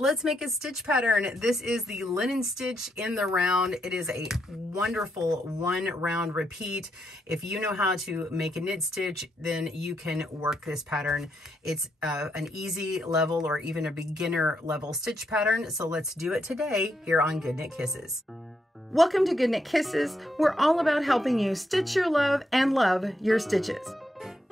Let's make a stitch pattern. This is the linen stitch in the round. It is a wonderful 1 round repeat. If you know how to make a knit stitch, then you can work this pattern. It's an easy level or even a beginner level stitch pattern. So let's do it today here on GoodKnit Kisses. Welcome to GoodKnit Kisses. We're all about helping you stitch your love and love your stitches.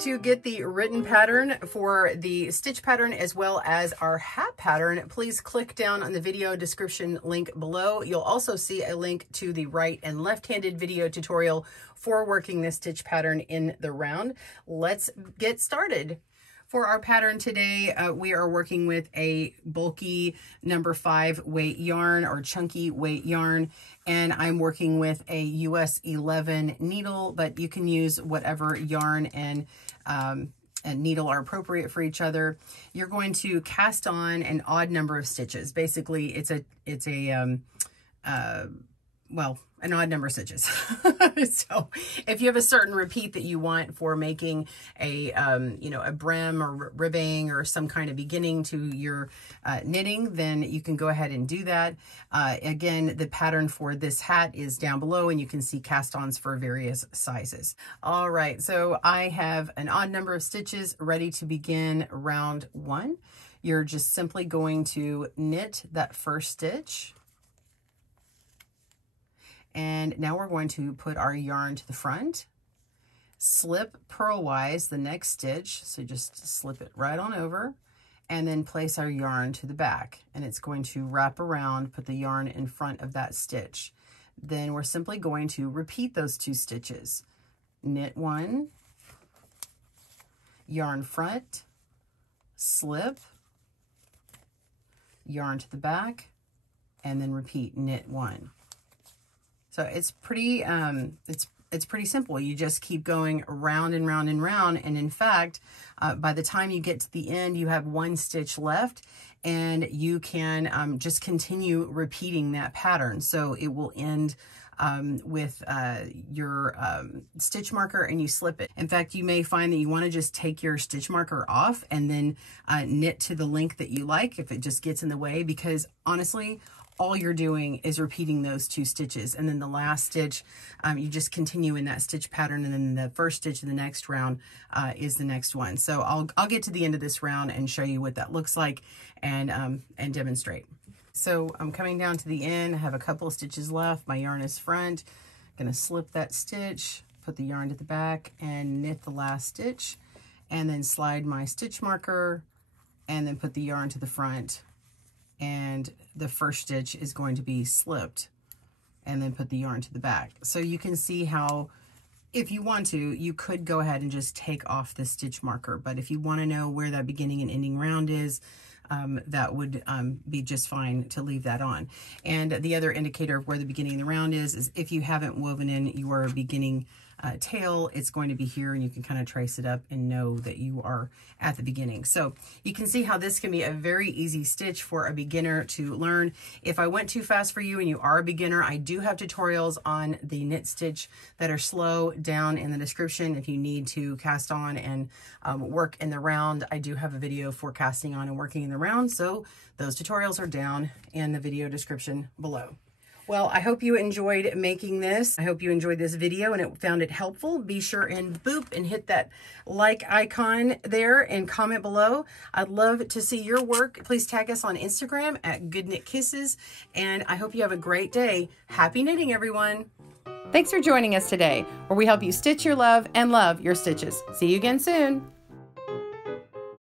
To get the written pattern for the stitch pattern as well as our hat pattern, please click down on the video description link below. You'll also see a link to the right and left-handed video tutorial for working this stitch pattern in the round. Let's get started. For our pattern today, we are working with a bulky number 5 weight yarn or chunky weight yarn, and I'm working with a US 11 needle, but you can use whatever yarn and needle are appropriate for each other. You're going to cast on an odd number of stitches. Basically, it's an odd number of stitches. So if you have a certain repeat that you want for making a, a brim or ribbing or some kind of beginning to your knitting, then you can go ahead and do that. Again, the pattern for this hat is down below and you can see cast-ons for various sizes. All right, so I have an odd number of stitches ready to begin round 1. You're just simply going to knit that first stitch. And now we're going to put our yarn to the front, slip purlwise the next stitch. So just slip it right on over and then place our yarn to the back. And it's going to wrap around, put the yarn in front of that stitch. Then we're simply going to repeat those 2 stitches. Knit 1, yarn front, slip, yarn to the back, and then repeat, knit 1. So it's pretty, it's pretty simple. You just keep going round and round and round. And in fact, by the time you get to the end, you have 1 stitch left and you can just continue repeating that pattern. So it will end with your stitch marker and you slip it. In fact, you may find that you want to just take your stitch marker off and then knit to the length that you like if it just gets in the way, because honestly, all you're doing is repeating those 2 stitches. And then the last stitch, you just continue in that stitch pattern. And then the first stitch of the next round is the next one. So I'll get to the end of this round and show you what that looks like and demonstrate. So I'm coming down to the end. I have a couple of stitches left. My yarn is front. I'm gonna slip that stitch, put the yarn to the back and knit the last stitch, and then slide my stitch marker and then put the yarn to the front. And the first stitch is going to be slipped and then put the yarn to the back. So you can see how, if you want to, you could go ahead and just take off the stitch marker. But if you want to know where that beginning and ending round is, that would be just fine to leave that on. And the other indicator of where the beginning of the round is if you haven't woven in your beginning tail, it's going to be here and you can kind of trace it up and know that you are at the beginning. So you can see how this can be a very easy stitch for a beginner to learn. If I went too fast for you and you are a beginner, I do have tutorials on the knit stitch that are slow down in the description. If you need to cast on and work in the round, I do have a video for casting on and working in the round. So those tutorials are down in the video description below. Well, I hope you enjoyed making this. I hope you enjoyed this video and found it helpful. Be sure and boop and hit that like icon there and comment below. I'd love to see your work. Please tag us on Instagram at GoodKnitKisses. And I hope you have a great day. Happy knitting, everyone. Thanks for joining us today, where we help you stitch your love and love your stitches. See you again soon.